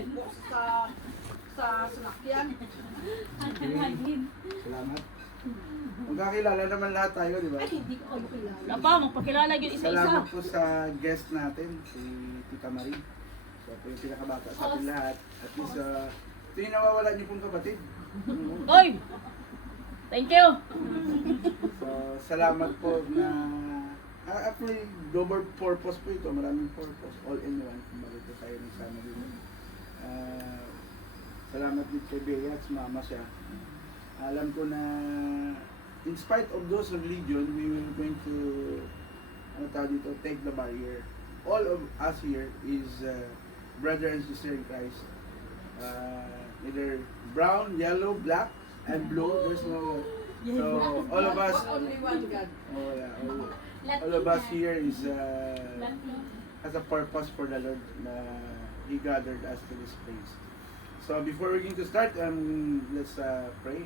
notebook sa salakyan. Salamat. Magkakilala naman lahat tayo, di ba? Ay, hindi ko kayo kilala. Wala pa, magpakilala yun isa-isa. Salamat po sa guest natin, si Tita Marie. So, po yung pinakabata sa atin lahat. At least, ito yung nawawala niyo pong kapatid. Oy! Thank you! So, salamat po na... actually, double purpose po ito. Maraming purpose. All in one. Kumbaga po tayo ng sama dito. Salamat din kay Bea at mama siya. Alam ko na in spite of those religion, we will going to take the barrier. All of us here is brother and sister in Christ. Either brown, yellow, black, and blue. There's no... So, all of us... Only one God. Oh, yeah, all of us here is has a purpose for the Lord na He gathered us to this place. So before we're going to start, let's pray.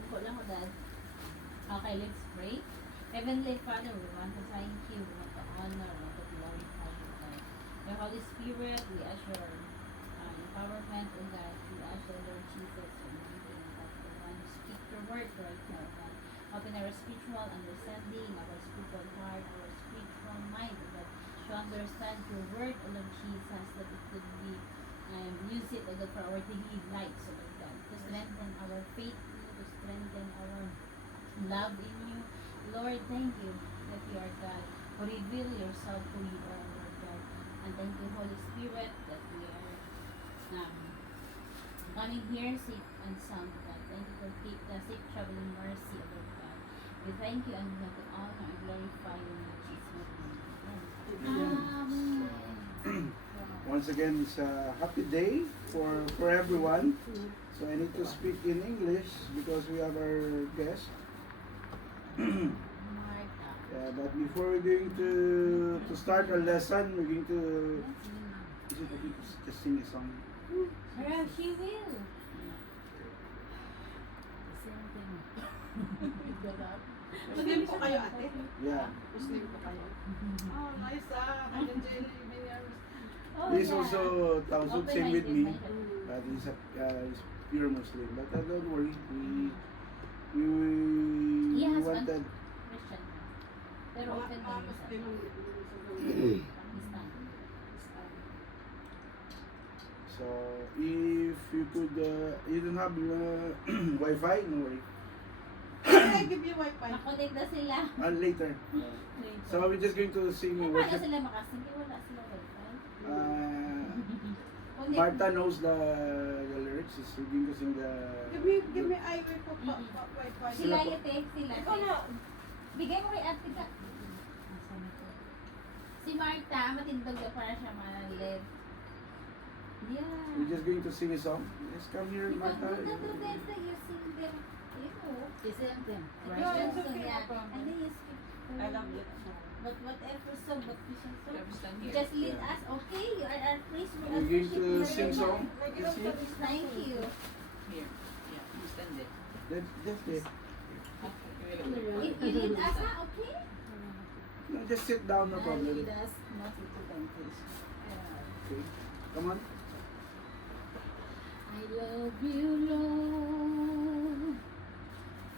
Ako lang, Dad. Okay, let's pray. Heavenly Father, we want to thank you, we want to honor, we want to glorify you, God. Your Holy Spirit, we ask your empowerment, O God. We ask the Lord Jesus, your anointing, God, to one speak your word right now, God. Open our spiritual understanding, our spiritual heart, our spiritual mind, O God, to understand your word, O Lord Jesus, that it could be use it, O God, for our daily lives, O Lord God, to strengthen our faith in you, to strengthen our love in you. Lord, thank you that you are God. Reveal yourself who you are, Lord God. And thank you, Holy Spirit, that we are coming here safe and sound, God. Thank you for the safe traveling mercy, O Lord God. We thank you and we want to honor and glorify you in Jesus' name. Amen. Once again, it's a happy day for everyone. So I need to speak in English because we have our guest. But before we're going to start our lesson, we're going to... Is it okay to just sing a song? Well, she will. Muslim po kayo, ate? Yeah. Muslim po kayo. Oh, nice Kaya Jenny, Oh, He's yeah. also Tawsud, same with me. But he's pure Muslim. But don't worry, we He has wanted... Christian. Pero open na Muslim sa ang Pakistan. So, if you could, you don't have Wi-Fi, no worry. I give you wifi. Makonect na sila. Later. So, we're just going to sing Paano worship. sila makasing? Wala sila wifi. Connect. Martha knows the lyrics. She's going to sing the... Give me iWay po wifi. Sila yate, sila. Ikaw na. Bigay mo kay ate ka. Si Marta, matindog na para siya ma-live. Yeah. We're just going to sing a song. Yes, come here, You Martha. don't do that, you sing them. You sing them. Right. Yeah, It's so okay, yeah. no problem. And then you speak. I love it. But whatever song, but Christian song, Represent you here. just lead us. Okay, you are our priest. We We're going to appreciate sing you. song. Yes, yes. Thank you. Here. Yeah, you stand it. That's it. You lead us, okay? No, just sit down, no problem. us, not to countries. Okay. Come on. I love you, Lord,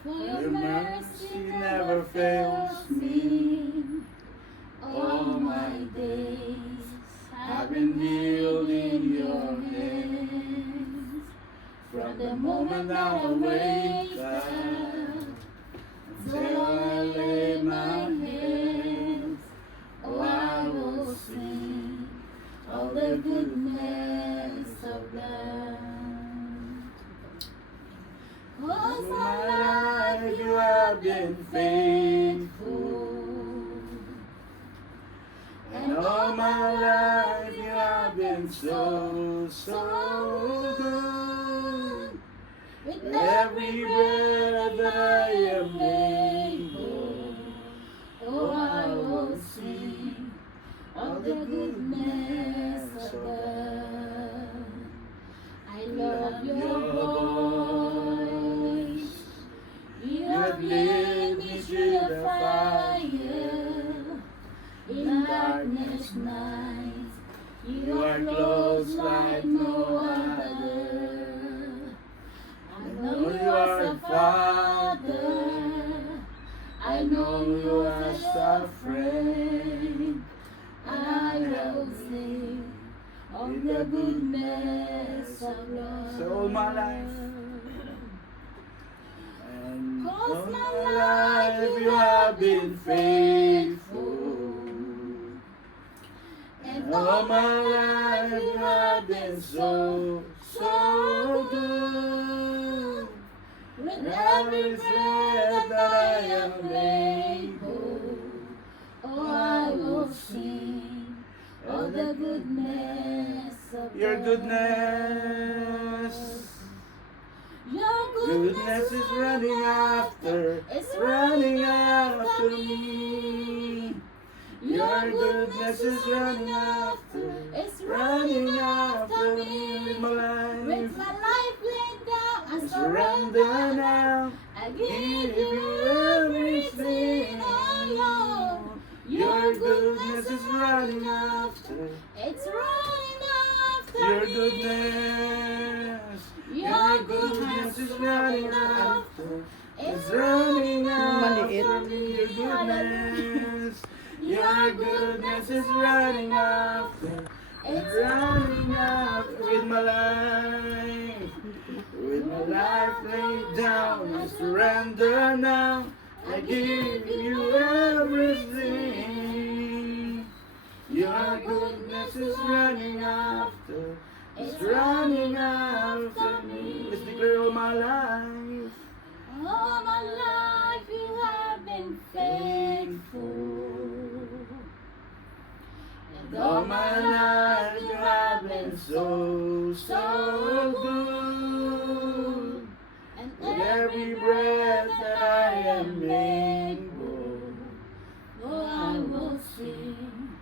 for Your mercy never fails me. All my days I've been healed in your hands. From the moment that I wake up until I lay my head, oh, I will sing of the goodness of God. All my life you have been faithful, and all my life you have been so, so good. With every breath that I am able, oh, I will sing of the goodness of God. I love your voice. You have led me through the fire in darkness night. are close like no other. I know you are a father. I know you are a friend. And I will sing of the goodness of love. So all my life. And all my life you have been faithful. And all my life you have been so, so good. With every breath that I am able, oh, I will sing of the goodness of your goodness. Your goodness is running after, it's running after me. Your goodness is running after, it's running after me. With my life laid down, I surrender now. I give you everything I own. Your goodness is running after, it's running after your goodness. Your goodness is running after, it's running after me. Your goodness. Your goodness is running after, it's running after. With my life laid down, I surrender now. I give you everything. Your goodness is running after, it's running after me. Let's declare all my life. All my life you have been faithful. And all my life you have been so, so good. And with every breath that I am able, oh, I will sing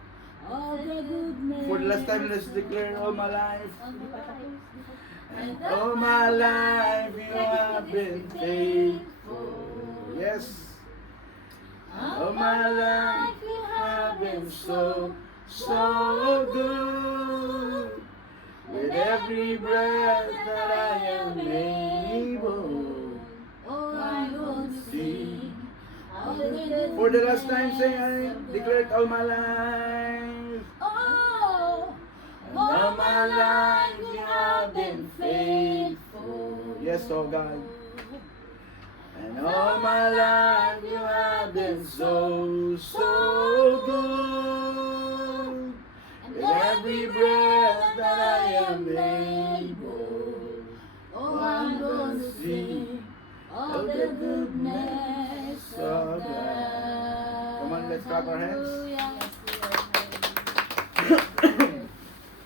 all the goodness. For the last time, let's declare all my life. And all my life you have been faithful. Yes. All my life you have been so, so good. With every breath that I am able, oh, I will sing. For the last time, say I declared all my life. Oh, all my life you have been faithful. Yes, oh God. And all my life you have been so, so good. With every breath that I am able, oh, I'm gonna sing all the goodness of God. Come on, let's clap our hands.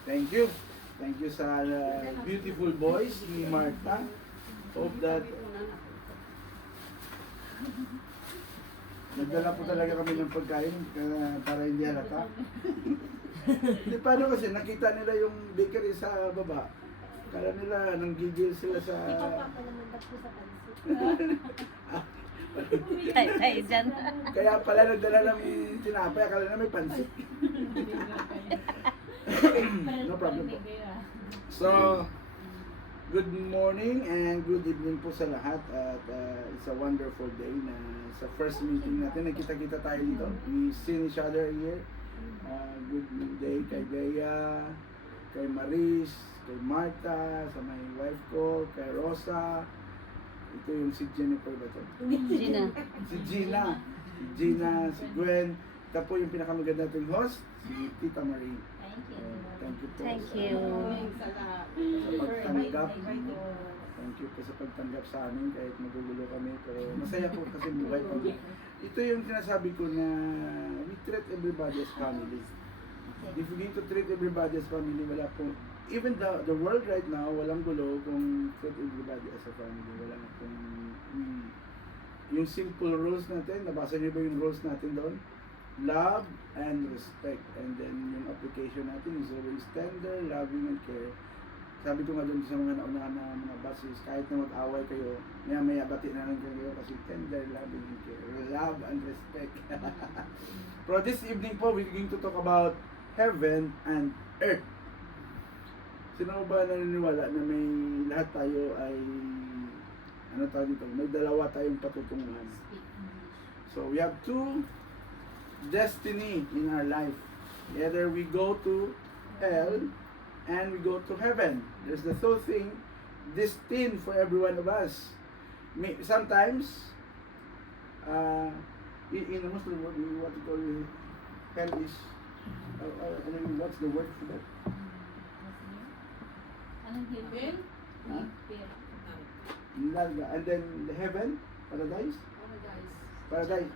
Thank you. Thank you sa beautiful voice ni Martha. Hope that nagdala po talaga kami ng pagkain para hindi halata. Hindi, paano kasi nakita nila yung bakery sa baba. Kala nila nanggigil sila sa... Tay dyan. Kaya pala nagdala ng tinapay, akala na may pansit. No problem po. So, good morning and good evening po sa lahat at it's a wonderful day na sa first meeting natin, nakita-kita tayo dito. We see each other here. Good day kay Bea, kay Maris, kay Martha, sa my wife ko, kay Rosa. Ito yung si Jennifer ba ito? Gina. Si Gina. Si Gina, si Gwen. Ito po yung pinakamaganda nating host, si Tita Marie. Thank you. Thank you po. Thank sa- you. Sa pagtanggap. Thank you po sa pagtanggap sa amin kahit magugulo kami. Pero masaya po kasi buhay po. Ito yung sinasabi ko na we treat everybody as family. If we need to treat everybody as family, wala po. Even the world right now, walang gulo kung treat everybody as a family. Wala na kung yung simple rules natin, nabasa niyo ba yung rules natin doon? Love and respect. And then yung application natin is always tender, loving, and care. Sabi ko nga doon sa mga naunahan na mga buses, kahit na mag-away kayo, maya bati na lang kayo kasi tender, loving, and care. Love and respect. For this evening po, we're going to talk about heaven and earth. Sino ba naniniwala na may lahat tayo ay ano tawag dito? May dalawa tayong patutunguhan. Speak English. So we have two destiny in our life. Either we go to hell and we go to heaven. There's the third thing destined for every one of us. Sometimes in the Muslim world, what you call hell is I mean, what's the word for that? Anong Bill? Huh? Bill. Nalga. And then the heaven, paradise, paradise,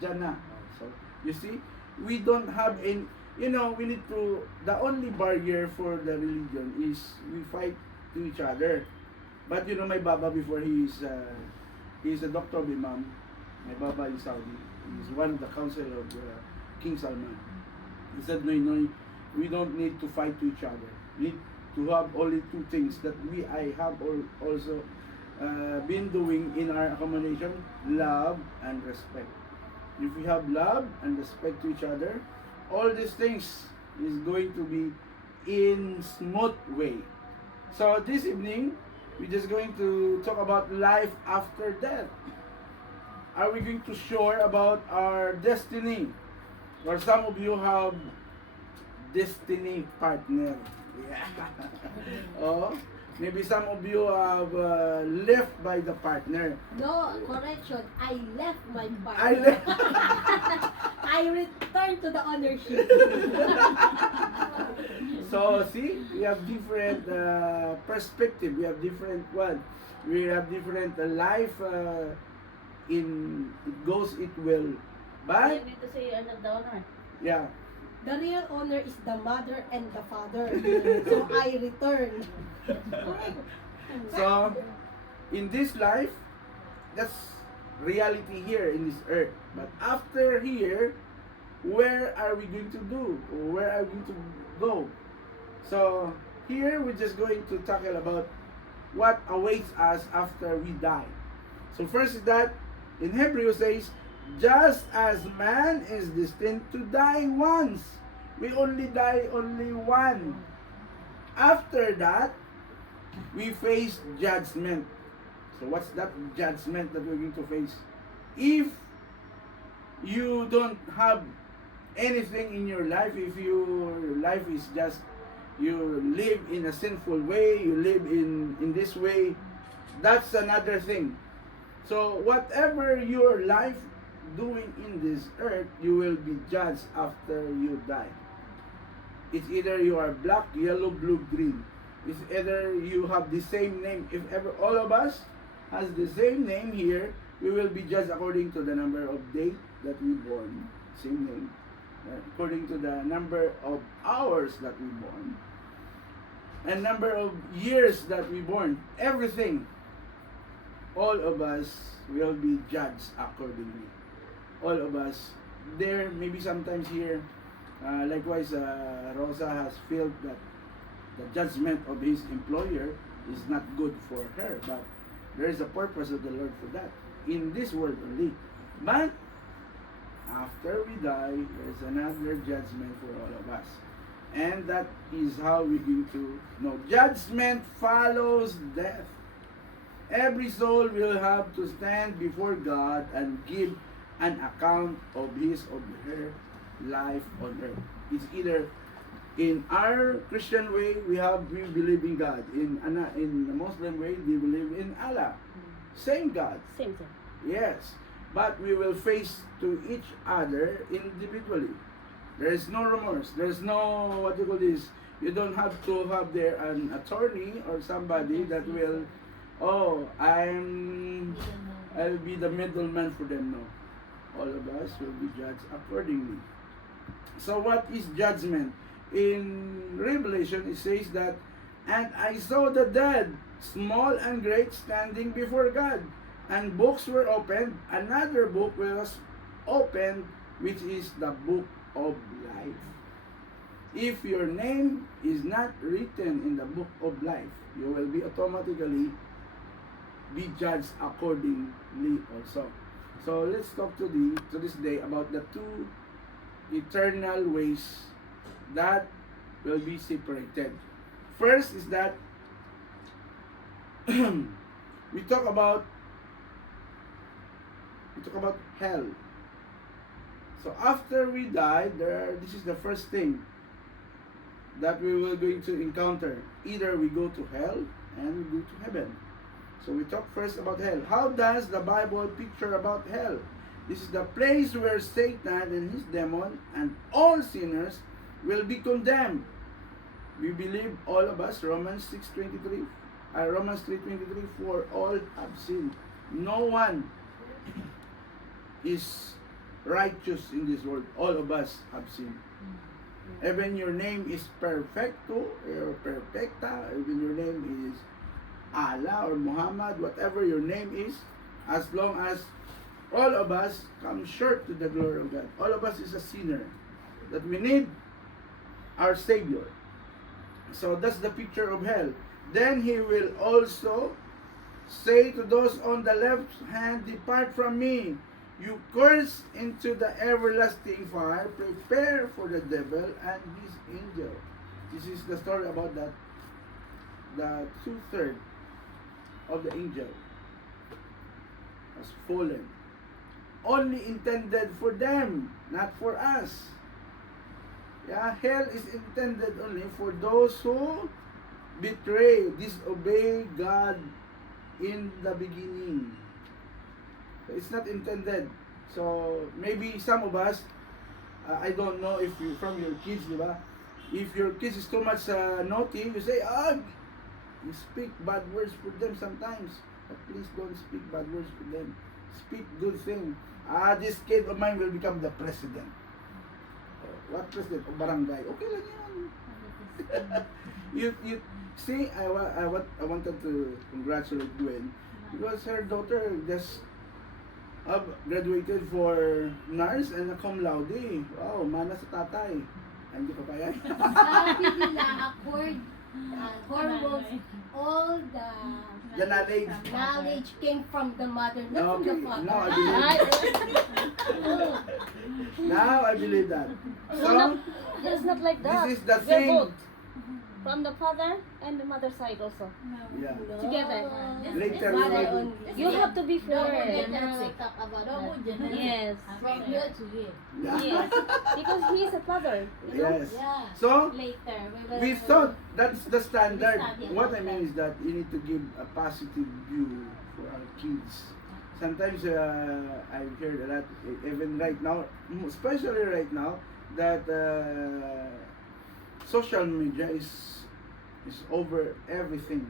Jannah. So you see, we don't have any. You know, we need to. The only barrier for the religion is we fight to each other. But you know, my Baba before he's a doctor of Imam. My Baba in Saudi. He's one of the council of King Salman. He said, no, we don't need to fight to each other. We need to have only two things that I have also been doing in our accommodation: love and respect. If we have love and respect to each other, all these things is going to be in smooth way. So this evening, we're just going to talk about life after death. Are we going to share about our destiny? Or some of you have destiny partner. Yeah. Oh, maybe some of you have left by the partner. No, correction. I left my partner. I left. I returned to the ownership. So see, we have different perspective. We have different one. We have different life. In it goes, it will. But Maybe to say you're not the owner. yeah, The real owner is the mother and the father. So I return. so in this life, that's reality here in this earth. But after here, where are we going to do? Where are we going to go? So here we're just going to tackle about what awaits us after we die. So first is that in Hebrew says, just as man is destined to die once, we only die only one. After that, we face judgment. So what's that judgment that we're going to face? If you don't have anything in your life, if your life is just, you live in a sinful way, you live in this way, that's another thing. So whatever your life doing in this earth, you will be judged after you die. It's either you are black, yellow, blue, green. It's either you have the same name. If ever all of us has the same name here, we will be judged according to the number of date that we born. Same name. According to the number of hours that we born. And number of years that we born. Everything. All of us will be judged accordingly. All of us. There, maybe sometimes here, likewise, Rosa has felt that the judgment of his employer is not good for her, but there is a purpose of the Lord for that, in this world only. But after we die, there is another judgment for all of us. And that is how we're going to know. Judgment follows death. Every soul will have to stand before God and give an account of his or her life on earth. It's either in our Christian way, we believe in God. In the Muslim way, they believe in Allah. Same God. Same thing. Yes. But we will face to each other individually. There is no remorse. There's no, what you call this, you don't have to have there an attorney or somebody that will, oh, I'll be the middleman for them. No. All of us will be judged accordingly. So what is judgment? In Revelation, it says that, and I saw the dead, small and great, standing before God, and books were opened. Another book was opened, which is the book of life. If your name is not written in the book of life, you will be automatically be judged accordingly also. So let's talk to this day about the two eternal ways that will be separated. First is that we talk about hell. So after we die, this is the first thing that we will going to encounter. Either we go to hell and we go to heaven. So we talk first about hell. How does the Bible picture about hell? This is the place where Satan and his demon and all sinners will be condemned. We believe all of us, Romans 6:23, Romans 3:23, for all have sinned. No one is righteous in this world. All of us have sinned. Even your name is perfecto or perfecta, even your name is Allah or Muhammad, whatever your name is, as long as all of us come short to the glory of God. All of us is a sinner that we need our Savior. So that's the picture of hell. Then he will also say to those on the left hand, depart from me, you cursed, into the everlasting fire, prepare for the devil and his angel. This is the story about that, the 2/3 of the angel has fallen. Only intended for them, not for us. Yeah, hell is intended only for those who betray, disobey God in the beginning. It's not intended. So maybe some of us, I don't know if you from your kids, di ba? If your kids is too much naughty, you say, you speak bad words for them sometimes. But please don't speak bad words for them. Speak good thing. This kid of mine will become the president. What president? O barangay. Okay lang yan. you see, I wanted to congratulate Gwen because her daughter just graduated for nurse and a cum laude. Wow, mana sa tatay. Hindi pa yan. Sabi nila, hormones, all The knowledge came from the mother, not Okay, from the father. now I believe that. So, It's not like that. this is the They're thing. both. From the father and the mother side also. Yeah. Together. Later, Mother we will only. You have to be fair. talk about that. Yes. From here to here. Yes. Because he is a father. Yes. Yeah. So, Later, we will. we thought that's the standard. We study What I about mean is that you need to give a positive view for our kids. Sometimes I've heard a lot, even right now, especially right now, that social media is over everything.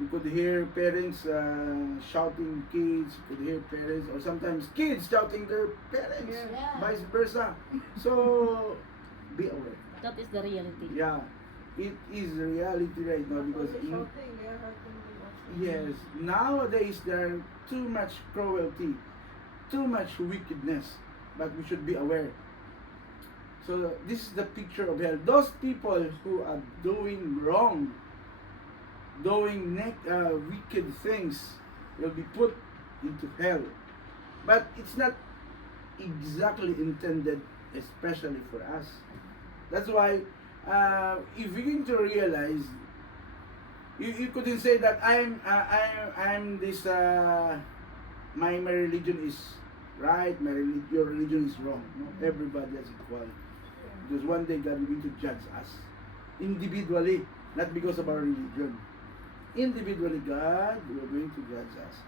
You could hear parents shouting kids, you could hear parents, or sometimes kids shouting their parents, Yeah. vice versa. So, be aware. That is the reality. Yeah, it is reality right now because yes, nowadays there are too much cruelty, too much wickedness, but we should be aware. So this is the picture of hell. Those people who are doing wrong, doing wicked things, will be put into hell. But it's not exactly intended, especially for us. That's why, if you're going to realize, you couldn't say that I'm this. My religion is right. Your religion is wrong. No, everybody has equality. Because one day God is going to judge us individually, not because of our religion. Individually, God will going to judge us.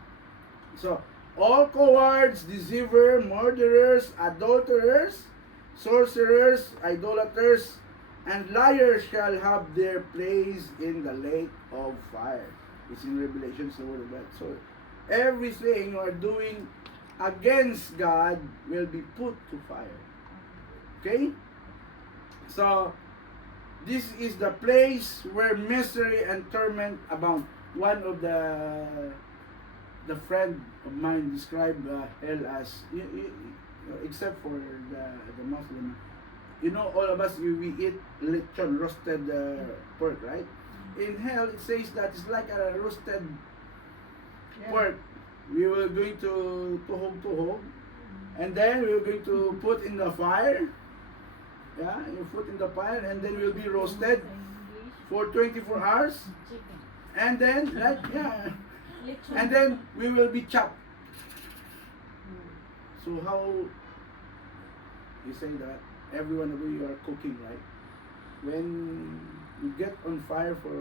So, all cowards, deceivers, murderers, adulterers, sorcerers, idolaters, and liars shall have their place in the lake of fire. It's in Revelation, the word of God. So, everything you are doing against God will be put to fire. Okay? So, this is the place where misery and torment abound. One of the friend of mine described hell as, except for the Muslim, all of us, we eat lechon, roasted pork, right? In hell, it says that it's like a roasted pork. We were going to tuhog, and then we were going to put in the fire. Yeah, you put in the fire, and then will be roasted. for 24 hours. Chicken. And then, like, yeah. Lechon. And then we will be chopped. So how you say that every one of you are cooking, right? When you get on fire for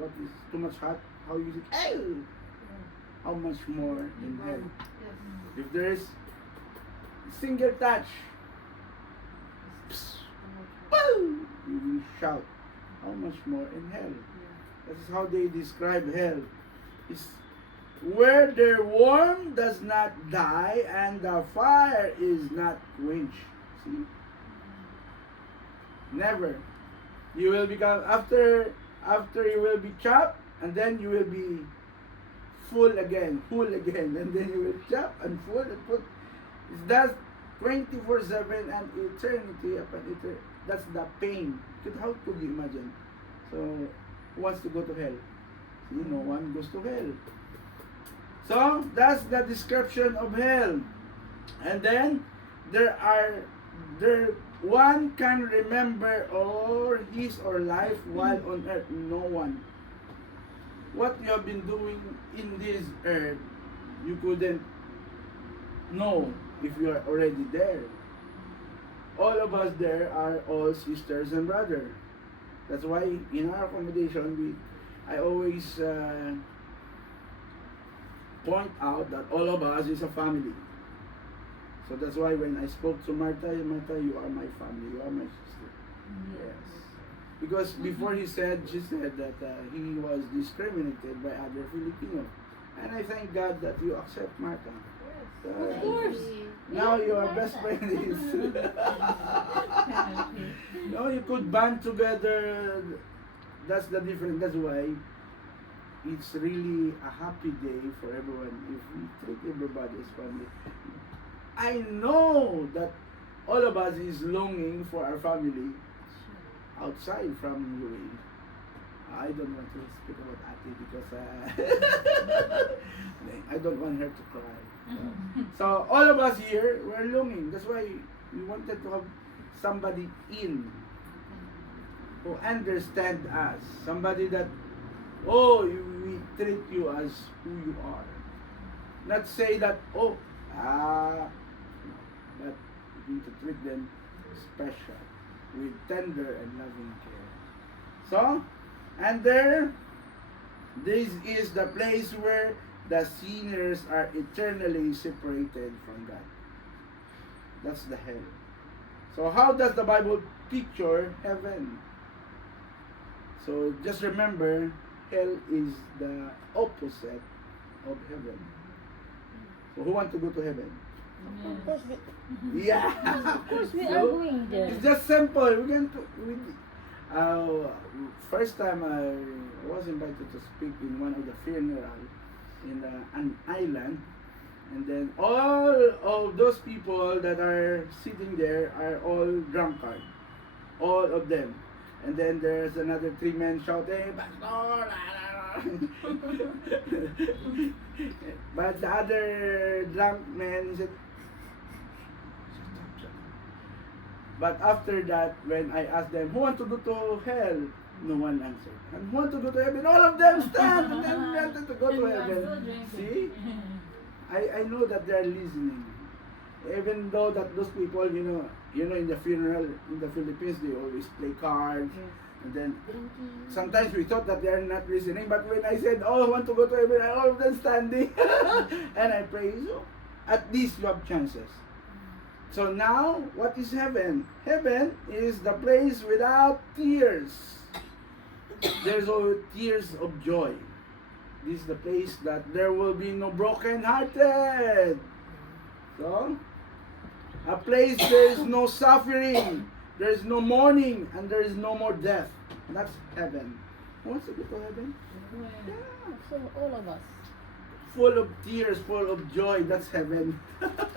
what is too much hot, how you say, "Ew!" How much more in hell? Yes. If there is single touch, boom, you will shout. How much more in hell? That is how they describe hell. It's where their worm does not die and the fire is not quenched. See? Never. You will become after you will be chopped, and then you will be full again, and then you will chop and full and put. It's that 24/7 and eternity upon eternity. That's the pain. How could you imagine? So, who wants to go to hell? See, no one goes to hell. So, that's the description of hell. And then, there one can remember all his or life while on earth. No one. What you have been doing in this earth, you couldn't know if you are already there. All of us there are all sisters and brothers. That's why in our accommodation, I always point out that all of us is a family. So that's why when I spoke to Martha, you are my family, you are my sister. Yes. Because before she said that he was discriminated by other Filipino. And I thank God that you accept Martha. Of course. Now you are best friends. No, you could band together. That's the difference. That's why it's really a happy day for everyone if we treat everybody as family. I know that all of us is longing for our family outside from UAE. I don't want to speak about Ati because I don't want her to cry. So all of us here, we're longing. That's why we wanted to have somebody in who understand us. Somebody that, we treat you as who you are. Not say that, but we need to treat them special, with tender and loving care. So, and this is the place where the sinners are eternally separated from God. That's the hell. So how does the Bible picture heaven? So just remember, hell is the opposite of heaven. So who wants to go to heaven? Of course, Yeah. of course we are So, going there. it's just simple. First time I was invited to speak in one of the funeral in an island, and then all of those people that are sitting there are all drunkard, all of them. And then there's another 3 men shouting, "Pastor!" But the other drunk man, he said, "Shut up." But after that, when I asked them, who want to go to hell? No one answered. And who want to go to heaven? All of them stand and then wanted to go to heaven. See? I know that they are listening. Even though that those people, you know, in the funeral in the Philippines, they always play cards. And then sometimes we thought that they are not listening. But when I said, I want to go to heaven, all of them standing. And I pray, so at least you have chances. So now, what is heaven? Heaven is the place without tears. There's no tears of joy. This is the place that there will be no broken-hearted. So, a place there is no suffering, there is no mourning, and there is no more death. That's heaven. Who wants to go to heaven? Yeah. So all of us. Full of tears, full of joy. That's heaven.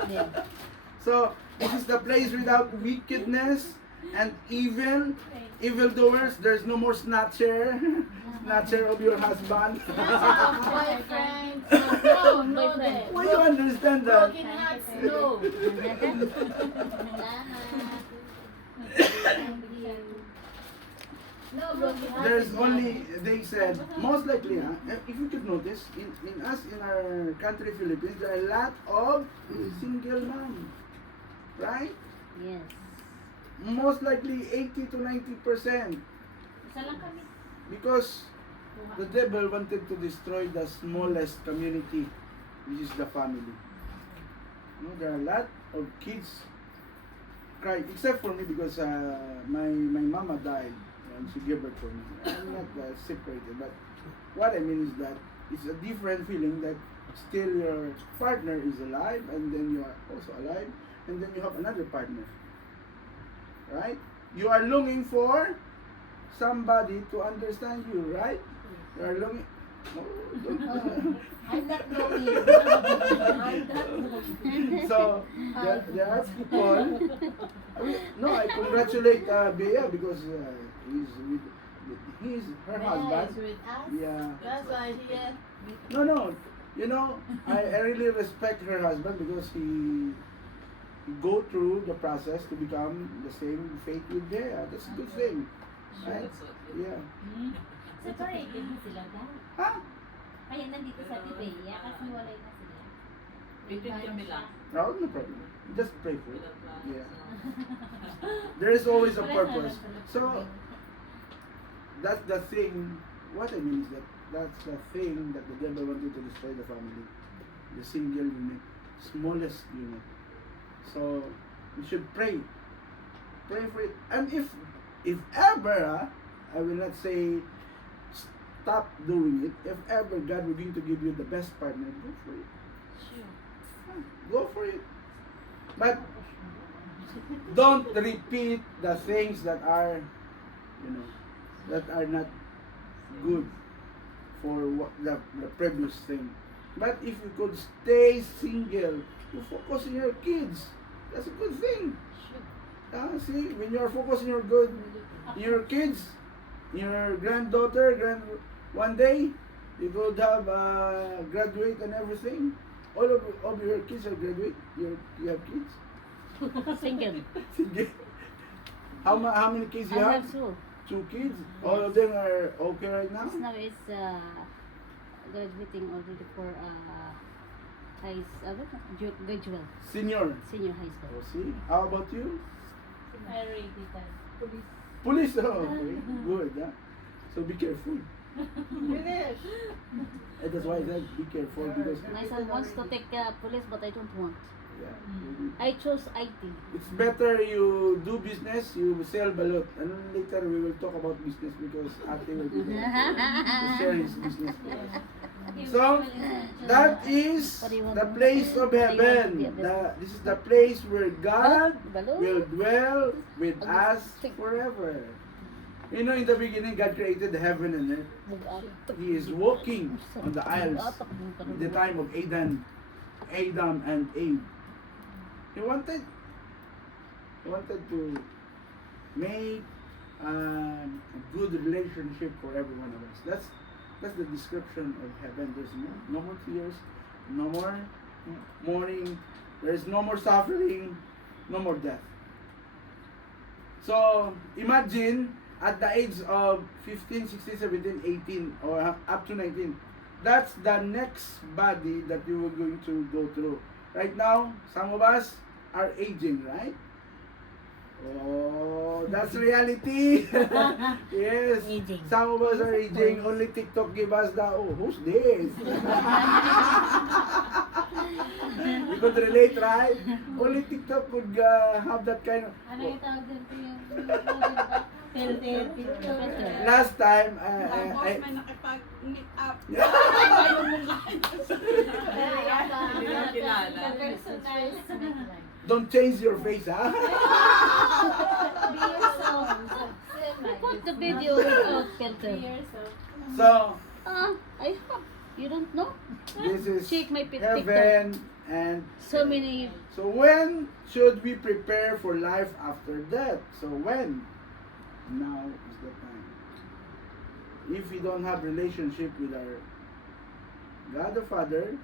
Yeah. So, this is the place without wickedness and evildoers. There's no more snatcher of your husband. Boyfriend. No, no, that. Why you understand that? Broken hearts, no. No, bro, you have There's to only, they said, most likely, if you could notice, in us, in our country, Philippines, there are a lot of single mom, right? Yes. Most likely 80 to 90%. Isa lang kami. Because the devil wanted to destroy the smallest community, which is the family. You know, there are a lot of kids crying, except for me because my mama died and she gave birth to me. I'm not separated, but what I mean is that it's a different feeling that still your partner is alive and then you are also alive and then you have another partner. Right? You are longing for somebody to understand you, right? You are longing. Oh, don't. I'm not knowing. I'm not knowing. So there are people. I mean, no, I congratulate Bea because he's her husband. Yes, with us. Yeah. That's why here. No. You know, I really respect her husband because he go through the process to become the same faith with Bea. That's a good thing. Right? Yeah. Separated na sila dahil. Ha? Kaya nandito sa Tibeya kasi walay na sila. Bitin kami lang. No, no problem. Just pray for it. Yeah. There is always a purpose. So that's the thing. What I mean is that that's the thing that the devil wanted to destroy the family. The single unit, smallest unit. So we should pray. Pray for it. And if ever, I will not say stop doing it. If ever God will going to give you the best partner, go for it. Sure. Go for it. But don't repeat the things that are, that are not good for what the previous thing. But if you could stay single, you focus on your kids. That's a good thing. See, when you are focused on your kids, your granddaughter, one day, you could have graduate and everything. All of your kids are graduate. You have kids. Single. Sige. How many kids you I have? have two. 2 kids. All of them are okay right now. This now is graduating already for gradual Senior. senior high school. Oh, see. How about you? I already done. Police. Oh, okay. Good. Yeah. So be careful. Finish. And that's why I said be careful because My son wants to take police, but I don't want. yeah, I chose IT. it's better you do business, you sell balut, and later we will talk about business because Ate will be there to share his business with us. So that is What do you want? the place of heaven. This is the place where God Balloon? will dwell with us forever. You know, in the beginning, God created the heaven and earth. He is walking on the aisles in the time of Adam and Eve. He wanted to make a good relationship for every one of us. That's the description of heaven. There's no more tears, no more mourning, there's no more suffering, no more death. So imagine at the age of 15, 16, 17, 18, or up to 19, that's the next body that you are going to go through. Right now, some of us are aging, right? Oh, that's reality. Yes. Aging. Some of us are aging. Only TikTok give us the, oh, who's this? You could relate, right? Only TikTok could have that kind of. Ano yung tawag din ko yung filter? Last time, Tapos I may nakipag-meet up. Hindi na kilala. don't change your face, ha? Be yourself. Put the video without filter. Be yourself. So, I hope you don't know. this is Check my TikTok. heaven and So many. So when should we prepare for life after death? So when? Now is the time. If we don't have relationship with our God the Father,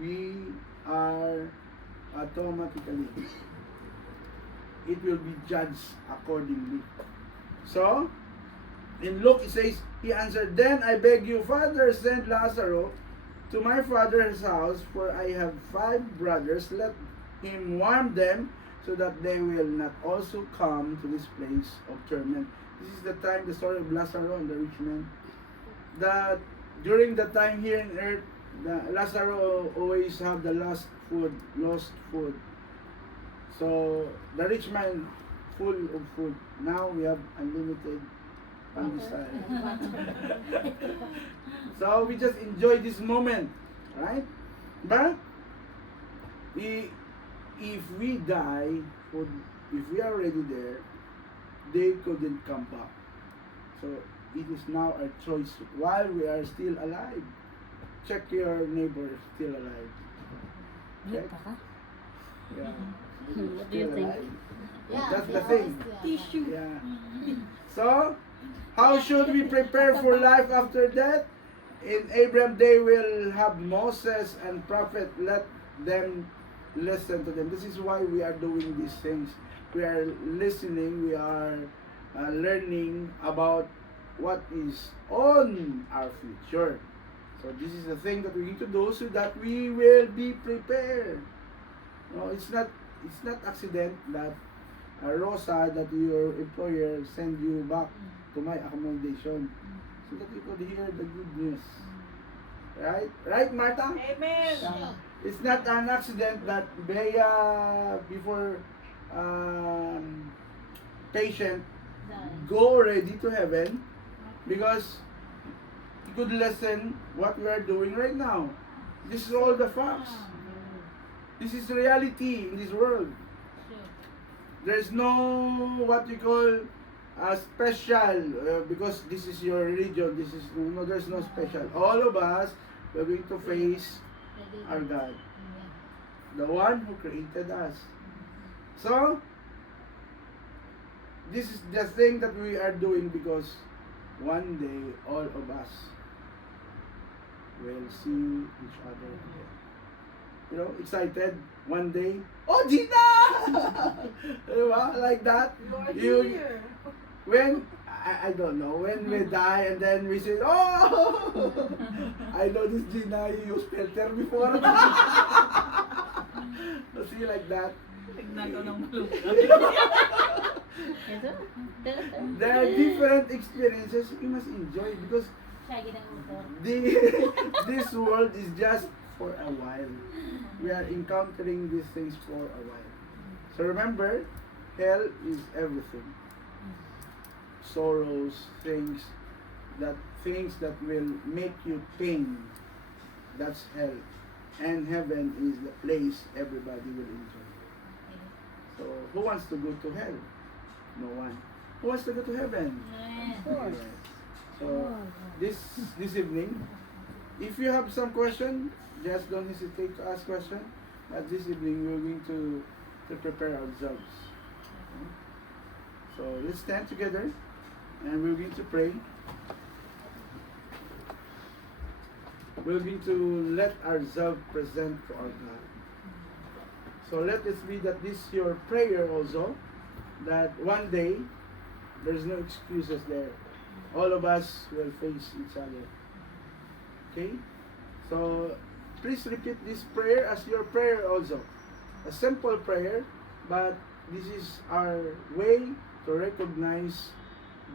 we are automatically, it will be judged accordingly. So, in Luke it says, he answered, "Then I beg you, Father, send Lazarus to my father's house, for I have 5 brothers. Let him warn them, so that they will not also come to this place of torment." This is the time, the story of Lazarus and the rich man. That during the time here in earth, Lazarus always have the lost food. So the rich man full of food. Now we have unlimited pandesal. So we just enjoy this moment, right? But if we die, or if we are already there, they couldn't come back. So it is now our choice while we are still alive. Check your neighbor still alive. Check. Yeah. What do you Still think? alive. Yeah, That's the they thing. always do. Tissue. Yeah. So, how should we prepare for life after death? In Abraham, they will have Moses and prophet. Let them listen to them. This is why we are doing these things. We are listening. We are learning about what is on our future. So this is the thing that we need to do so that we will be prepared. No, it's not accident that Rosa, that your employer send you back to my accommodation so that you could hear the good news. Right, Martha? Amen. Yeah. It's not an accident that Bea, before patient, go already to heaven because you could listen what we are doing right now. This is all the facts. This is reality in this world. There's no what you call special because this is your religion. This is no. There's no special. All of us are going to face our God, the one who created us. So this is the thing that we are doing because one day all of us will see each other again. You know, excited one day. Oh, Gina! Diba? Like that. You are here. When I don't know, when we die and then we say, oh, I know this Gina, you used filter before. See, like that. Tignan ko ng malungkot. There are different experiences you must enjoy because this world is just for a while. We are encountering these things for a while. So remember, hell is everything. Sorrows, things that will make you pain. That's hell. And heaven is the place everybody will enjoy. So who wants to go to hell? No one. Who wants to go to heaven? course. So this evening, if you have some question, just don't hesitate to ask question. But this evening we're going to prepare ourselves. So let's stand together and we're going to pray. We're going to let ourselves present to our God. So let this be that this is your prayer also, that one day there's no excuses there. All of us will face each other. Okay? So please repeat this prayer as your prayer also. A simple prayer, but this is our way to recognize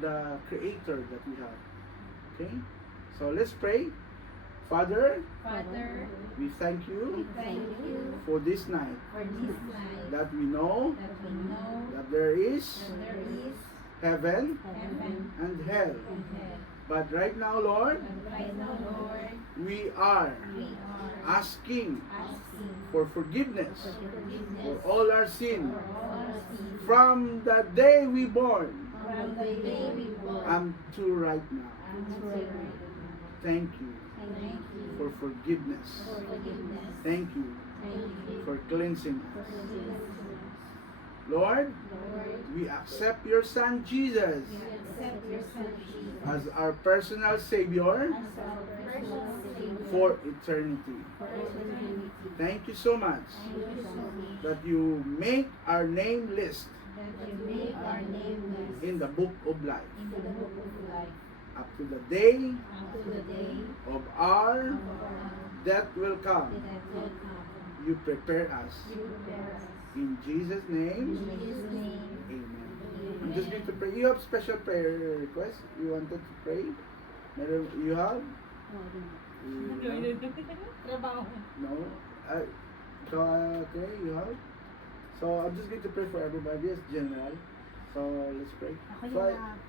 the Creator that we have. Okay? So let's pray. Father, Father, we thank you thank you for this night, for this night that we know that we know that there is that there is heaven heaven and hell. and hell. But right now, Lord, And right now, Lord, we are we are asking asking for forgiveness for for forgiveness all our sin for all our sins from the day we born from the day we born unto right now. until right now. Thank you Thank you for forgiveness. for forgiveness. Thank you Thank you for cleansing for us. cleansing us. Lord, Lord, we accept your Son Jesus we accept your Son Jesus as our personal Savior as our personal Savior for eternity. for eternity. Thank you so much Thank you so much that you make our name list that that you make our nameless in the book of life in the book of life up to the day unto the day of our of our death will come. that will come. You prepare us. You prepare us. In Jesus' name, In Jesus' name. amen. I'm just going to pray. You have special prayer request? You wanted to pray? You have? You have? Trabaho. No? Okay, you have? So I'm just going to pray for everybody as general. So let's pray. Ako yung Fine.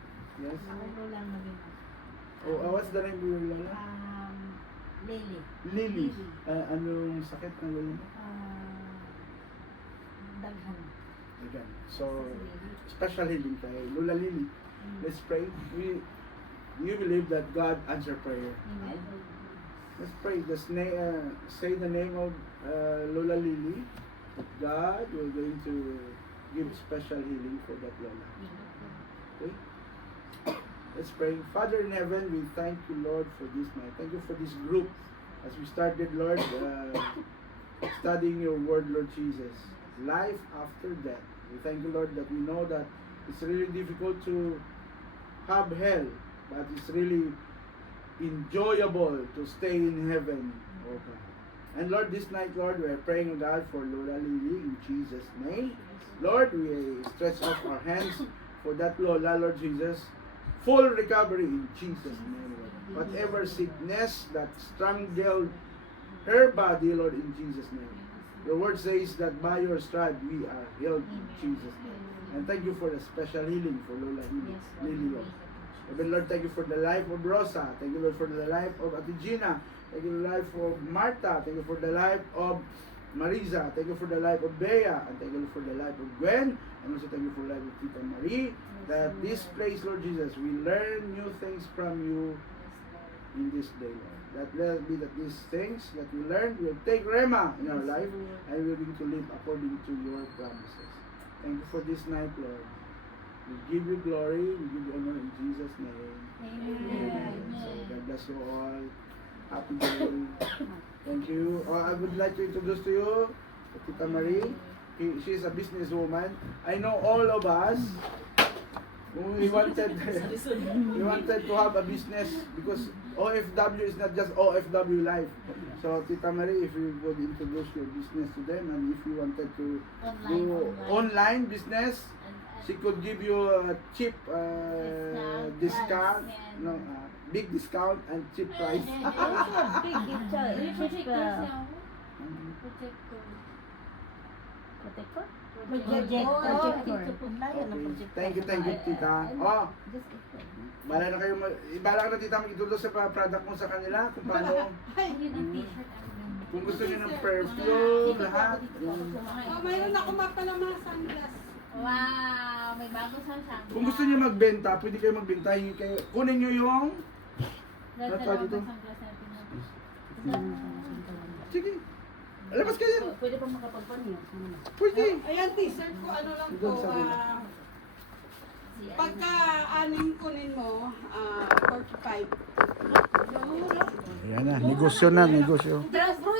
Yes. ako lang maging What's the name of your lola? Lily. Lily. Anong sakit ng lola mo? Daghan. Again. So, special healing kay Lola Lily. Let's pray. You believe that God answer prayer. Amen. Let's pray. Say the name of Lola Lily. God, we're going to give special healing for that Lola. Okay? Let's pray. Father in heaven, we thank you, Lord, for this night. Thank you for this group. As we started, Lord, studying your word, Lord Jesus. Life after death. We thank you, Lord, that we know that it's really difficult to have hell, but it's really enjoyable to stay in heaven, oh God. And Lord, this night, Lord, we are praying, oh God, for Lola Lily in Jesus' name. Lord, we stretch out our hands for that Lola, Lord Jesus. Full recovery in Jesus' name, Lord. Whatever sickness that strangled her body, Lord, in Jesus' name. Your word says that by your stripe we are healed in Jesus' name. And thank you for the special healing for Lola Lily, Lord. Even Lord, thank you for the life of Rosa. Thank you, Lord, for the life of Ate Gina. Thank you for the life of Marta. Thank you for the life of Marisa. Thank you for the life of Bea. And thank you for the life of Gwen. And also thank you for the life of Tita Marie. That this place, Lord Jesus, we learn new things from you in this day, Lord. That let it be that these things that we learn will take Rema in our life and we're going to live according to your promises. Thank you for this night, Lord. We give you glory, we give you honor in Jesus' name. Amen. So God bless you all. Happy day. Thank you. I would like to introduce to you Tita Marie. She's a businesswoman. I know all of us. We wanted to have a business because OFW is not just OFW life. So Tita Marie, if you would introduce your business to them, and if you wanted to do online business, she could give you a cheap discount, no, big discount and cheap price. Thank you, Tita. Oh, bala na kayo, bala ka na Tita mag-introduce sa product mo sa kanila, kung paano. Kung gusto niyo ng perfume, lahat. Mayroon ako mapala mga sunglass. Wow, may bago siyang sangka. Kung gusto niyo magbenta, pwede kayo magbenta. Kunin niyo yung... Dalawa dito? sunglass natin. Sige. Labas kayo. Pwede pa makapagpanyo. Pwede. Ayan, t-shirt ko, ano lang Doon po, sa dulo. pagka aning kunin mo, 45. Ayan na, negosyo na, negosyo. Pero, bro,